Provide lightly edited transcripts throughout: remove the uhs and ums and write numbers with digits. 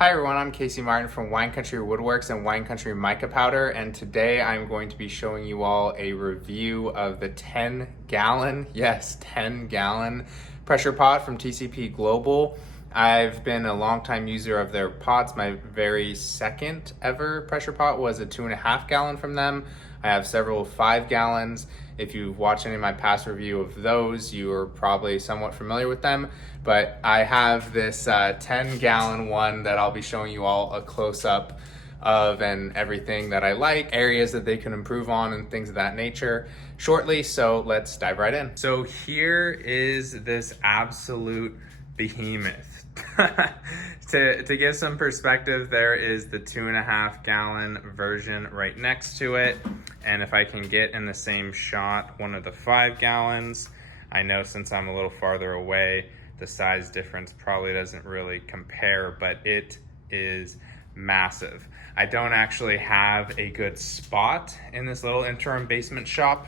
Hi everyone, I'm Casey Martin from Wine Country Woodworks and Wine Country Mica Powder, and today I'm going to be showing you all a review of the 10-gallon, yes, 10-gallon pressure pot from TCP Global. I've been a longtime user of their pots. My very second ever pressure pot was a 2.5 gallon from them. I have several 5 gallons. If you've watched any of my past review of those, you are probably somewhat familiar with them. But I have this 10-gallon one that I'll be showing you all a close-up of, and everything that I like, areas that they can improve on and things of that nature shortly. So let's dive right in. So here is this absolute behemoth. To give some perspective, there is the 2.5 gallon version right next to it. And if I can get in the same shot one of the 5 gallons, I know since I'm a little farther away, the size difference probably doesn't really compare, but it is massive. I don't actually have a good spot in this little interim basement shop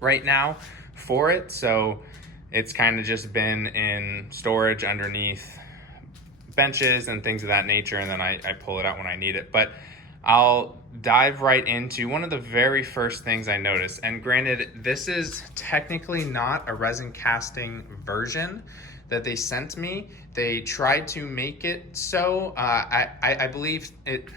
right now for it, so it's kind of just been in storage underneath benches and things of that nature, and then I pull it out when I need it. But I'll dive right into one of the very first things I noticed. And granted, this is technically not a resin casting version that they sent me. They tried to make it so. I believe it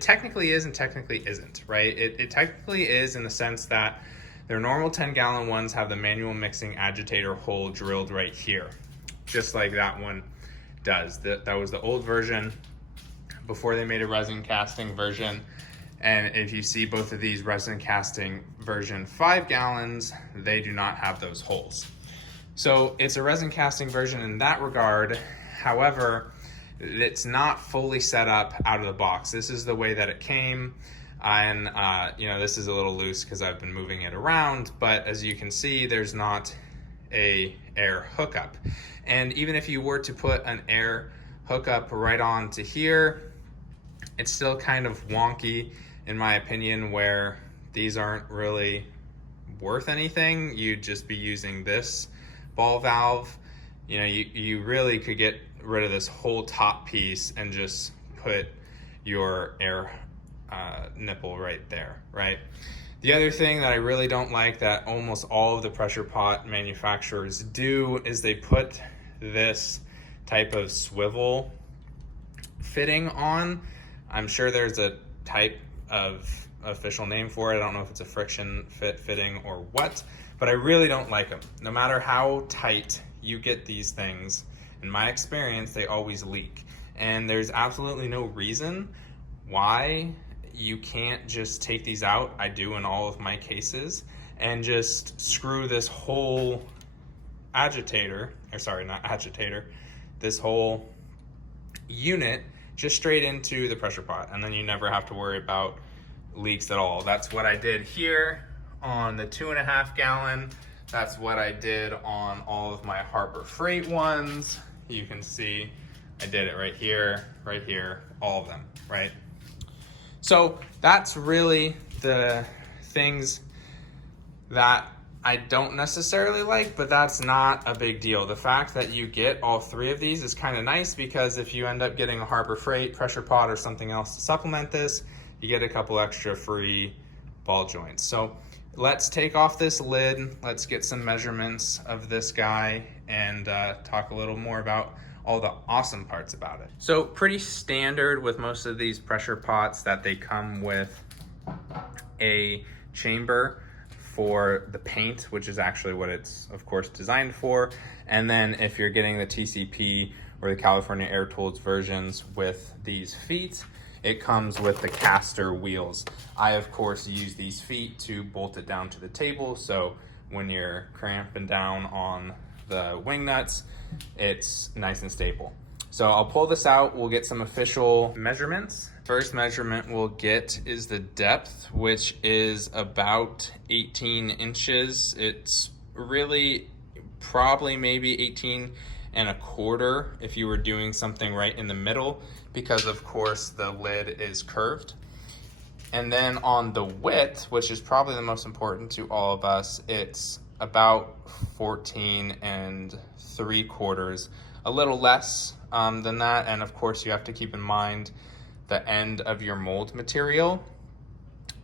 technically is and technically isn't, right? It technically is in the sense that their normal 10-gallon ones have the manual mixing agitator hole drilled right here, just like that one does. That was the old version before they made a resin casting version. And if you see both of these resin casting version 5 gallons, they do not have those holes. So it's a resin casting version in that regard. However, it's not fully set up out of the box. This is the way that it came. And this is a little loose because I've been moving it around, but as you can see, there's not a air hookup. And even if you were to put an air hookup right on to here, it's still kind of wonky in my opinion, where these aren't really worth anything. You'd just be using this ball valve. You really could get rid of this whole top piece and just put your air nipple right there, right? The other thing that I really don't like that almost all of the pressure pot manufacturers do is they put this type of swivel fitting on. I'm sure there's a type of official name for it. I don't know if it's a friction fitting or what, but I really don't like them. No matter how tight you get these things, in my experience, they always leak. And there's absolutely no reason why you can't just take these out. I do in all of my cases, and just screw this whole this whole unit just straight into the pressure pot, and then you never have to worry about leaks at all. That's what I did here on the 2.5 gallon. That's what I did on all of my Harbor Freight ones. You can see I did it right here, all of them, right? So that's really the things that I don't necessarily like, but that's not a big deal. The fact that you get all 3 of these is kind of nice, because if you end up getting a Harbor Freight pressure pot or something else to supplement this, you get a couple extra free ball joints. So let's take off this lid. Let's get some measurements of this guy and talk a little more about all the awesome parts about it. So pretty standard with most of these pressure pots that they come with a chamber for the paint, which is actually what it's of course designed for. And then if you're getting the TCP or the California Air Tools versions with these feet, it comes with the caster wheels. I of course use these feet to bolt it down to the table, so when you're cramping down on the wing nuts, it's nice and stable. So I'll pull this out, we'll get some official measurements. First measurement we'll get is the depth, which is about 18 inches. It's really probably maybe 18.25 if you were doing something right in the middle, because of course the lid is curved. And then on the width, which is probably the most important to all of us, it's about 14.75, a little less than that. And of course you have to keep in mind the end of your mold material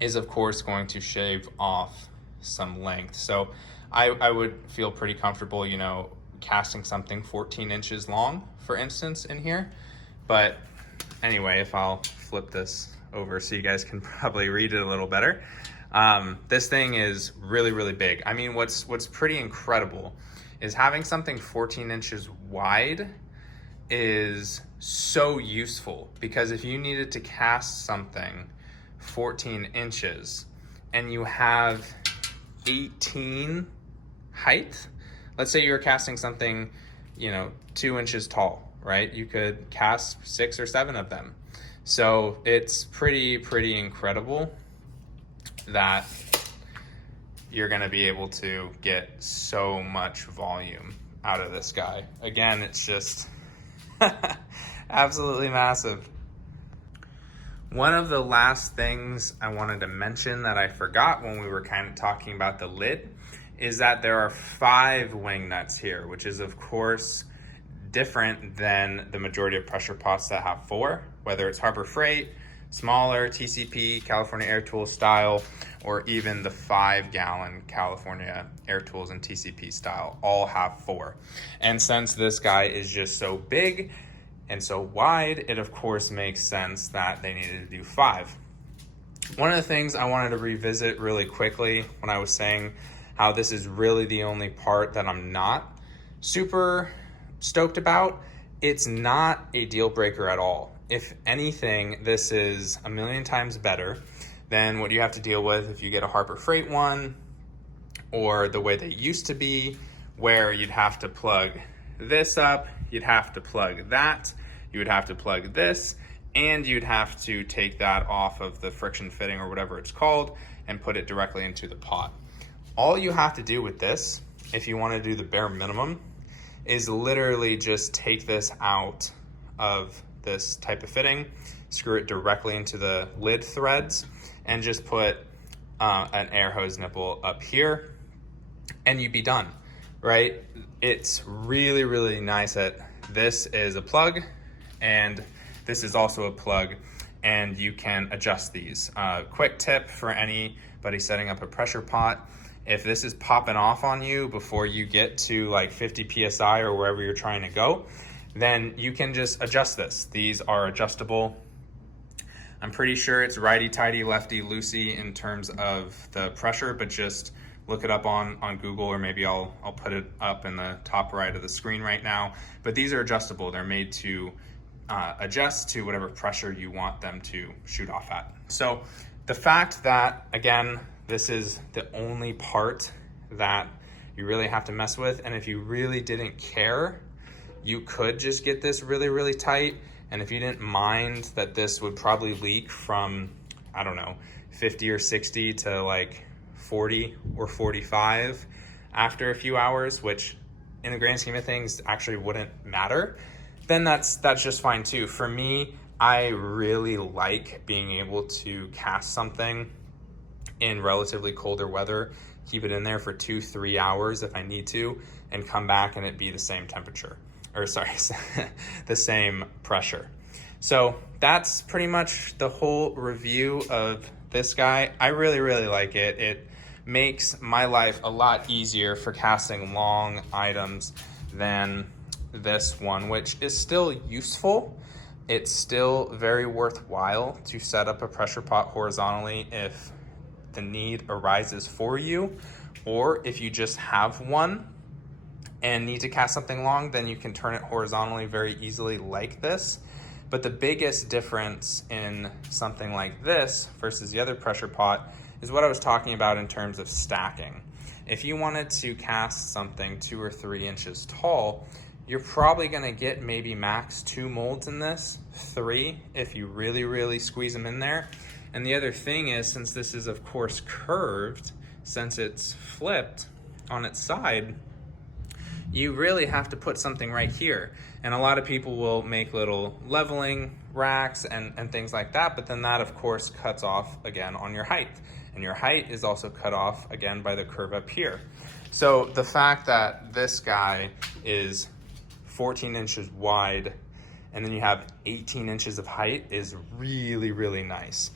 is of course going to shave off some length. So I would feel pretty comfortable, you know, casting something 14 inches long, for instance, in here. But anyway, if I'll flip this over so you guys can probably read it a little better. This thing is really, really big. I mean, what's pretty incredible is having something 14 inches wide is so useful, because if you needed to cast something 14 inches and you have 18 height, let's say you're casting something, you know, 2 inches tall, right? You could cast 6 or 7 of them. So it's pretty incredible that you're gonna be able to get so much volume out of this guy. Again, it's just absolutely massive. One of the last things I wanted to mention that I forgot when we were kind of talking about the lid is that there are 5 wing nuts here, which is of course different than the majority of pressure pots that have 4, whether it's Harbor Freight, smaller, TCP, California Air Tools style, or even the 5-gallon California Air Tools and TCP style, all have 4. And since this guy is just so big and so wide, it of course makes sense that they needed to do 5. One of the things I wanted to revisit really quickly when I was saying how this is really the only part that I'm not super stoked about, it's not a deal breaker at all. If anything, this is a million times better than what you have to deal with if you get a Harbor Freight one, or the way they used to be, where you'd have to plug this up, you'd have to plug that, you would have to plug this, and you'd have to take that off of the friction fitting or whatever it's called and put it directly into the pot. All you have to do with this, if you want to do the bare minimum, is literally just take this out of this type of fitting, screw it directly into the lid threads, and just put an air hose nipple up here, and you'd be done, right? It's really nice that this is a plug, and this is also a plug, and you can adjust these. Quick tip for anybody setting up a pressure pot: if this is popping off on you before you get to like 50 PSI or wherever you're trying to go, then you can just adjust this. These are adjustable. I'm pretty sure it's righty-tighty, lefty-loosey in terms of the pressure, but just look it up on Google, or maybe I'll put it up in the top right of the screen right now. But these are adjustable. They're made to adjust to whatever pressure you want them to shoot off at. So the fact that, again, this is the only part that you really have to mess with, and if you really didn't care, you could just get this really tight. And if you didn't mind that this would probably leak from, I don't know, 50 or 60 to like 40 or 45 after a few hours, which in the grand scheme of things actually wouldn't matter, then that's just fine too. For me, I really like being able to cast something in relatively colder weather, keep it in there for 2-3 hours if I need to, and come back and it be the same temperature. Or sorry, the same pressure. So that's pretty much the whole review of this guy. I really like it. It makes my life a lot easier for casting long items than this one, which is still useful. It's still very worthwhile to set up a pressure pot horizontally if the need arises for you, or if you just have one and need to cast something long, then you can turn it horizontally very easily like this. But the biggest difference in something like this versus the other pressure pot is what I was talking about in terms of stacking. If you wanted to cast something 2 or 3 inches tall, you're probably gonna get maybe max 2 molds in this, 3 if you really squeeze them in there. And the other thing is, since this is of course curved, since it's flipped on its side, you really have to put something right here. And a lot of people will make little leveling racks and things like that, but then that of course cuts off again on your height. And your height is also cut off again by the curve up here. So the fact that this guy is 14 inches wide and then you have 18 inches of height is really, really nice.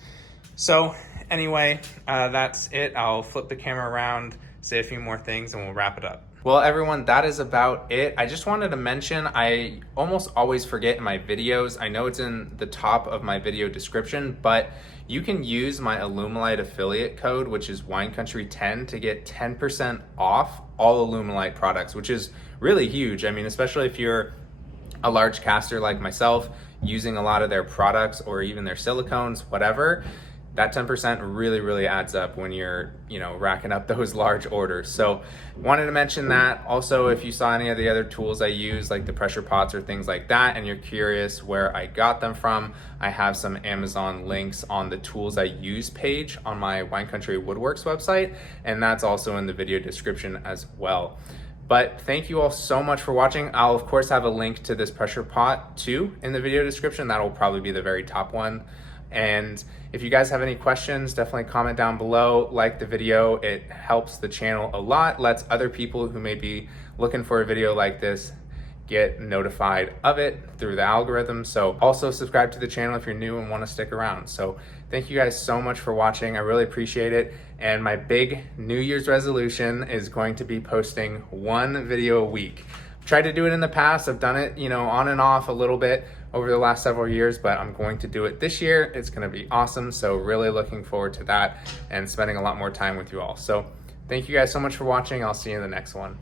So anyway, that's it. I'll flip the camera around, say a few more things, and we'll wrap it up. Well, everyone, that is about it. I just wanted to mention, I almost always forget in my videos. I know it's in the top of my video description, but you can use my Alumilite affiliate code, which is WineCountry10, to get 10% off all Alumilite products, which is really huge. I mean, especially if you're a large caster like myself, using a lot of their products or even their silicones, whatever, that 10% really, really adds up when you're, racking up those large orders. So wanted to mention that. Also, if you saw any of the other tools I use, like the pressure pots or things like that, and you're curious where I got them from, I have some Amazon links on the tools I use page on my Wine Country Woodworks website, and that's also in the video description as well. But thank you all so much for watching. I'll of course have a link to this pressure pot too in the video description. That'll probably be the very top one. And if you guys have any questions, definitely comment down below, like the video. It helps the channel a lot, lets other people who may be looking for a video like this get notified of it through the algorithm. So also subscribe to the channel if you're new and want to stick around. So thank you guys so much for watching. I really appreciate it. And my big New Year's resolution is going to be posting one video a week. I've tried to do it in the past. I've done it, on and off a little bit over the last several years, but I'm going to do it this year. It's going to be awesome. So really looking forward to that and spending a lot more time with you all. So thank you guys so much for watching. I'll see you in the next one.